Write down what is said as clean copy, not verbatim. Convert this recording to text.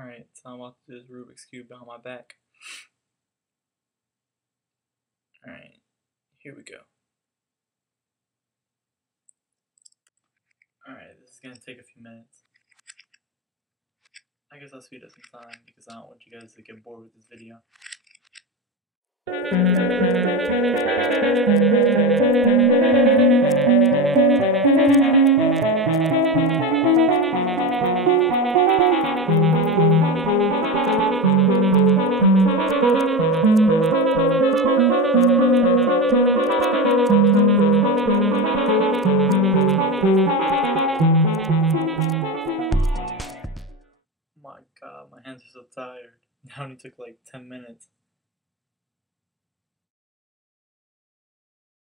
Alright, so I'm about to do this Rubik's Cube on my back. Alright, here we go. Alright, this is going to take a few minutes. I guess I'll speed up some time because I don't want you guys to get bored with this video. My god, my hands are so tired. It only took like 10 minutes.